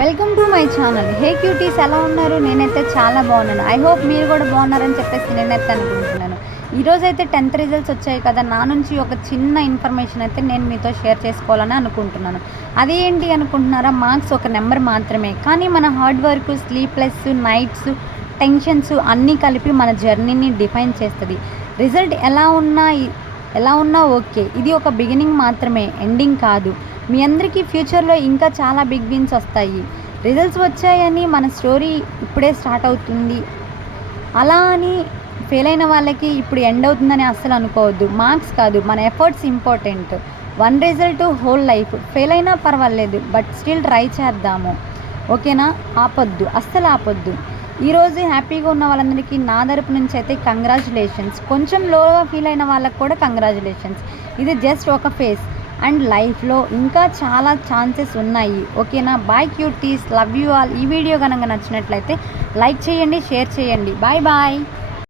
Welcome to my channel. Hey cuties, ఎలా ఉన్నారు? నేనైతే చాలా బాగున్నాను. ఐ హోప్ మీరు కూడా బాగున్నారని చెప్పేసి నేనైతే అనుకుంటున్నాను. ఈరోజైతే 10th రిజల్ట్స్ వచ్చాయి కదా, నా నుంచి ఒక చిన్న ఇన్ఫర్మేషన్ అయితే నేను మీతో షేర్ చేసుకోవాలని అనుకుంటున్నాను. అది ఏంటి అనుకుంటున్నారా? మార్క్స్ ఒక నెంబర్ మాత్రమే, కానీ మన hard work, sleepless nights, tensions అన్నీ కలిపి మన జర్నీని డిఫైన్ చేస్తుంది. రిజల్ట్ ఎలా ఉన్నా ఓకే, ఇది ఒక బిగినింగ్ మాత్రమే, ఎండింగ్ కాదు. మీ అందరికీ ఫ్యూచర్లో ఇంకా చాలా బిగ్ విన్స్ వస్తాయి. రిజల్ట్స్ వచ్చాయని మన స్టోరీ ఇప్పుడే స్టార్ట్ అవుతుంది, అలా అని ఫెయిల్ అయిన వాళ్ళకి ఇప్పుడు ఎండ్ అవుతుందని అస్సలు అనుకోవద్దు. మార్క్స్ కాదు, మన efforts important. One result whole life. Fail అయినా పర్వాలేదు, బట్ స్టిల్ ట్రై చేద్దాము, ఓకేనా? ఆపొద్దు, అస్సలు ఆపొద్దు. ఈరోజు హ్యాపీగా ఉన్న వాళ్ళందరికీ నా తరపు నుంచి అయితే కంగ్రాచులేషన్స్. కొంచెం లోగా ఫీల్ అయిన వాళ్ళకి కూడా కంగ్రాచులేషన్స్. ఇది జస్ట్ ఒక ఫేస్, అండ్ లైఫ్లో ఇంకా చాలా ఛాన్సెస్ ఉన్నాయి, ఓకేనా? Bye cuties, love you all. ఈ వీడియో కనుక నచ్చినట్లయితే లైక్ చేయండి, షేర్ చేయండి. Bye bye.